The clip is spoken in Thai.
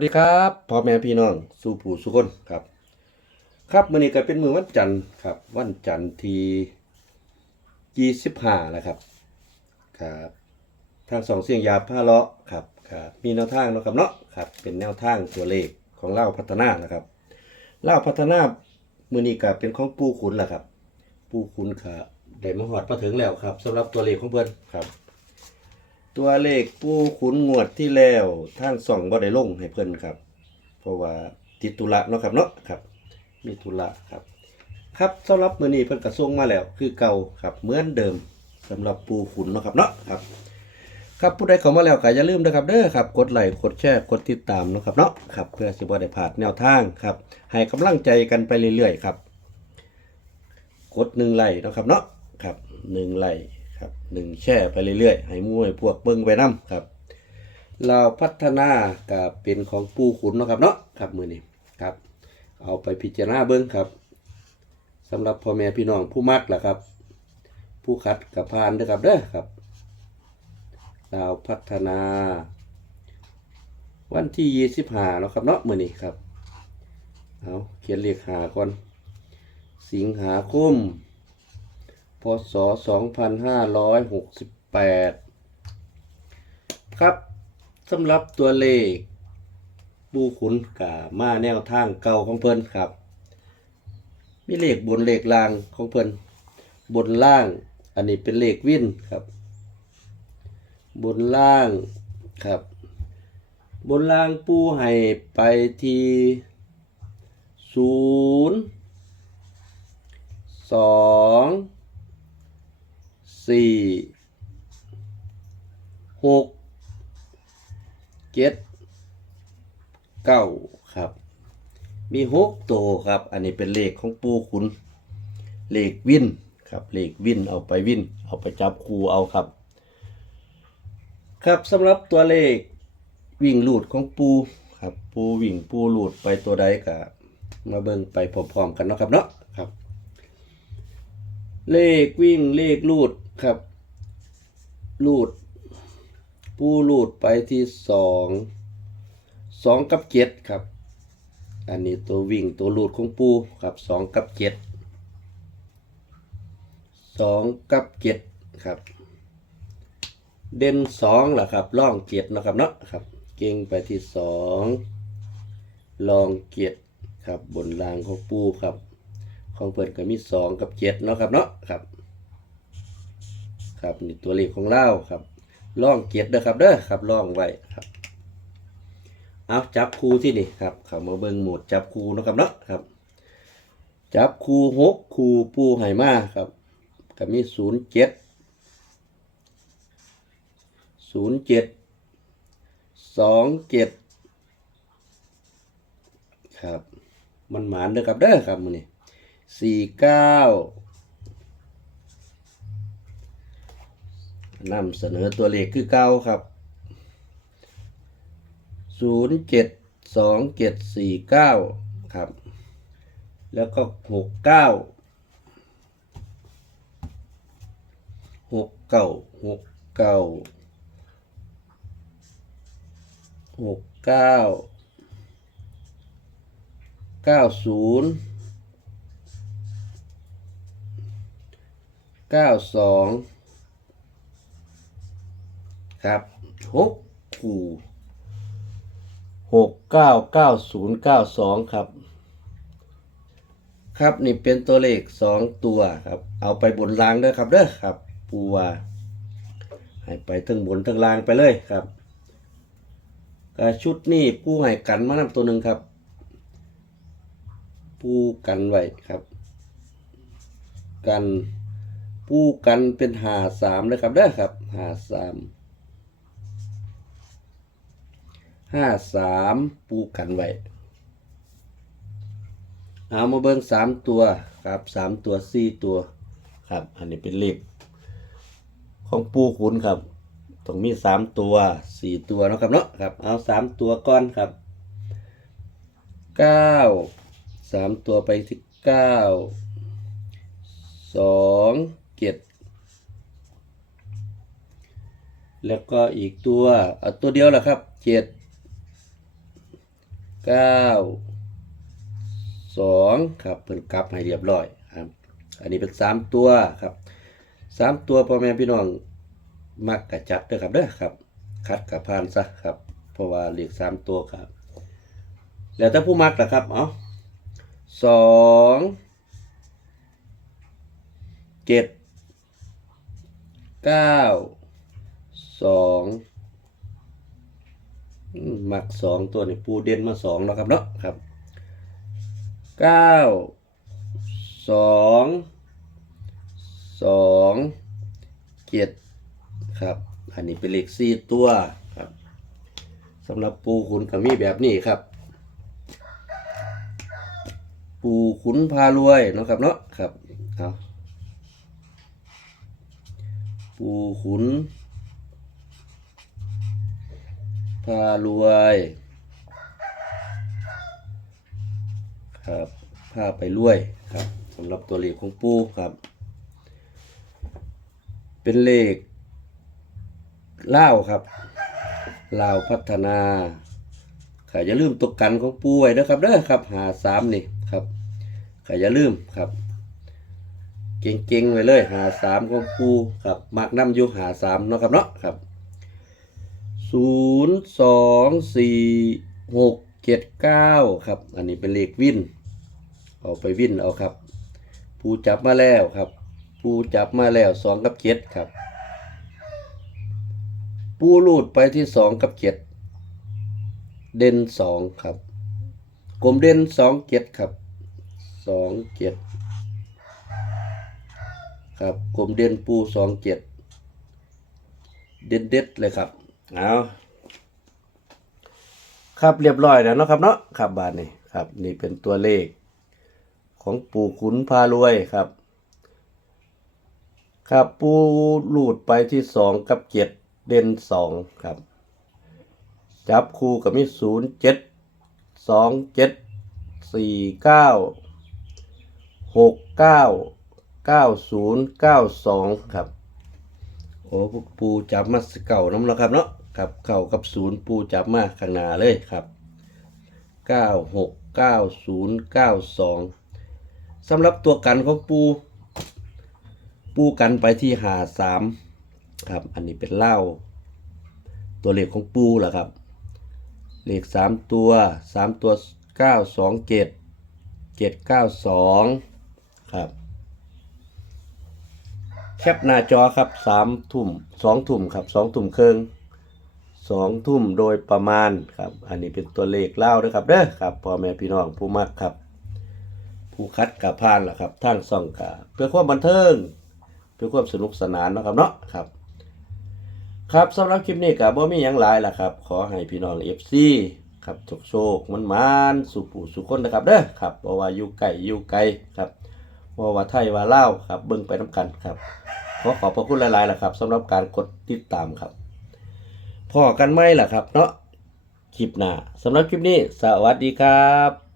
สวัสดีครับพ่อแม่พี่น้องสู่ผู้สุคนครับ ครับมื้อนี้ก็เป็นมือวันจันทร์ครับ วันจันทร์ที่25แล้วครับครับทางสองเสียงยาผ้าเลาะครับครับมีแนวทางเนาะครับเนาะครับ เป็นแนวทางตัวเลขของเล่าพัฒนานะครับเล่าพัฒนามื้อนี้ก็เป็นของปู่ขุนแหละครับ ปู่ขุนค่ะได้มาฮอดมาถึงแล้วครับสำหรับตัวเลขของเพิ่อนครับ ตัวเลขปูขุนงวดที่แล้วทางส่องบ่ได้ลงให้เพิ่นครับ เพราะว่าติดธุระเนาะครับเนาะครับ มีธุระครับ ครับสำหรับมื้อนี้เพิ่นก็ส่งมาแล้ว คือเก่าครับเหมือนเดิมสำหรับปูขุนเนาะครับเนาะครับ ครับผู้ใดเข้ามาแล้วก็อย่าลืมนะครับเด้อครับกดไลค์กดแชร์กดติดตามเนาะครับเนาะครับเพื่อสิบ่ได้พลาดแนวทางครับ ให้กำลังใจกันไปเรื่อยๆครับ กดหนึ่งไลค์เนาะครับเนาะครับหนึ่งไลค์ ครับหนึ่งแช่ไปเรื่อยๆให้มู่ให้พวกเบิ่งไปนํครับ เราพัฒนากับเป็นของปูขุนเนาะครับเนาะครับมือนี้ครับ เอาไปพิจารณาเบิ่งครับสำหรับพ่อแม่พี่น้องผู้มักล่ะครับ ผู้คัดกับพานเด้อครับเด้อครับเราพัฒนา วันที่ยี่สิบห้าเนาะครับเนาะมือนี้ครับเอาเขียนเลขหาก่อนสิงหาคม พศ 2568 ครับสำหรับตัวเลข ปูขุนกามาแนวทางเก่าของเพิ่นครับ มีเลขบนเลขล่างของเพิ่นบนล่าง อันนี้เป็นเลขวินครับ บนล่างครับ บนล่างปูให้ไปที่ศูนย์สอง สี่หกเจ็ดเก้าครับ มีหกตัวครับ อันนี้เป็นเลขของปูขุน เลขวินครับเลขวินเอาไปวิน เอาไปจับคูเอาครับ ครับสำหรับตัวเลขวิ่งลูดของปูครับปูวิ่งปูลูดไปตัวใดก็มาเบิ่งไปพร้อมๆกันเนาะครับเนาะครับ เลขวิ่งเลขลูด ครับลูด ปูลูดไปที่สองสองกับเจ็ดครับ อันนี้ตัววิ่งตัวลูดของปูครับสองกับเจ็ดสองกับเจ็ดครับ เด่นสองล่ะครับล่องเจ็ดนะครับเนาะครับ เก่งไปที่สองลองเจ็ดครับบนรางของปูครับ ของเปิดก็มีสองกับเจ็ดเนาะครับเนาะครับ ครับนี่ตัวเลขของเล่าครับล่องเจ็ดเด้อครับเด้อครับล่องไว้ครับเอาจับคูที่นี่ครับเขามาเบิ่งโหมดจับคูเนะครับเนาะครับ จับคูหกคูปูไหมาครับก็มีศูนย์เจ็ดศูนย์เจ็ดสองเจ็ดครับมันหมานเด้อครับเด้อครับมือนี้สี่เก้า นำเสนอตัวเลขคือเก้าครับศูนย์เจ็ดสองเจ็ดสี่เก้าครับ แล้วก็หกเก้าหกเก้าหกเก้าหกเก้าเก้าศูนย์เก้าสอง ครับหกคู่หกเก้าเก้าศูนย์เก้าสองครับ ครับนี่เป็นตัวเลขสองตัวครับ เอาไปบนรางด้วยครับเด้อครับ ปูว่าให้ไปทั้งบนทั้งรางไปเลยครับก็ชุดนี้ปูให้กันมานำตัวหนึ่งครับ ปูกันไว้ครับ กันปูกันเป็นหาสามเลยครับเด้อครับหาสาม ห้าสามปูกันไว้เอามาเบิ้งสามตัวครับสามตัวสี่ตัวครับ อันนี้เป็นเลขของปูขุนครับต้องมีสามตัวสี่ตัวนะครับเนาะครับ เอาสามตัวก้อนครับเก้าสามตัวไปที่เก้าสองเจ็ดแล้วก็อีกตัวเอาตัวเดียวแหละครับเจ็ด เก้าสองครับเพิ่นกลับให้เรียบร้อยครับ อันนี้เป็นสามตัวครับสามตัวพ่อแม่พี่น้องมักกะจัดเด้อครับเด้อครับ คัดกับพานซะครับ เพราะว่าเลขสามตัวครับ แล้วถ้าผู้มักล่ะครับเอาสองเจ็ดเก้าสอง อืมมักสองตัวนี่ปูเด่นมาสองแล้วครับเนาะครับเก้าสองสองเจ็ดครับ อันนี้เป็นเลขสี่ตัวครับสำหรับปูขุนก็มีแบบนี้ครับ ปูขุนพารวยเนาะครับเนาะครับเอาปูขุน พารวยครับพาไปรวยครับสำหรับตัวเลขของปูครับ เป็นเลขเล่าวครับลาวพัฒนาขอย่าลืมตกกันของปูไว้นะครับเด้อครับหาสามนี่ครับขอย่าลืมครับ เก่งๆไว้เลยหาสามของปูครับมักน้ำอยู่หาสามเนาะครับเนาะครับ ศูนย์สองสี่หกเจ็ดเก้าครับ อันนี้เป็นเลขวินเอาไปวินเอาครับปูจับมาแล้วครับปูจับมาแล้วสองกับเจ็ดครับปูลูดไปที่สองกับเจ็ดเด่นสองครับ กลมเด่นสองเจ็ดครับสองเจ็ดครับกลมเด่นปูสองเจ็ดเด็ดเด็ดเลยครับ เอาครับเรียบร้อยแล้วเนาะครับเนาะครับบาทนี่ครับ นี่เป็นตัวเลข ของปู่ขุนพารวยครับ ครับปูลูดไปที่สองกับเจ็ดเด่นสองครับ จับคู่กับมีศูนย์เจ็ดสองเจ็ดสี่เก้าหกเก้าเก้าศูนย์เก้าสองครับ โอ้พวกปูจับมาสเก่าน้ำแล้วครับเนาะ ครับเก่ากับศูนย์ปูจับมาข้างหน้าเลยครับเก้าหกเก้าศูนย์เก้าสองสำหรับตัวกันของปู ปูกันไปที่หาสามครับ อันนี้เป็นเหล้าตัวเลขของปูแหละครับ เลขสามตัวสามตัวเก้าสองเจ็ดเจ็ดเก้าสองครับแคปหน้าจอครับสามทุ่มสองทุ่มครับสองทุ่มครึ่ง สองทุ่มโดยประมาณครับ อันนี้เป็นตัวเลขเล่าด้วยครับเด้อครับพ่อแม่พี่น้องผู้มักครับ ผู้คัดกับพานล่ะครับทางซ่องกาเพื่อความบันเทิงเพื่อความสนุกสนานนะครับเนาะครับ ครับสำหรับคลิปนี้กับบ่มีหยังหลายล่ะครับ ขอให้พี่น้อง FC ครับโชคโชคมันมานสุผู้สุคนนะครับเด้อครับเพราะว่าอยู่ไกลอยู่ไกลครับเพราะว่าไทยว่าเล่าครับเบิ่งไปน้ำกันครับขอขอบพระคุณหลายๆล่ะครับสำหรับการกดติดตามครับ พอกันไหมล่ะครับ เนาะคลิปหน้าสำหรับคลิปนี้ สวัสดีครับ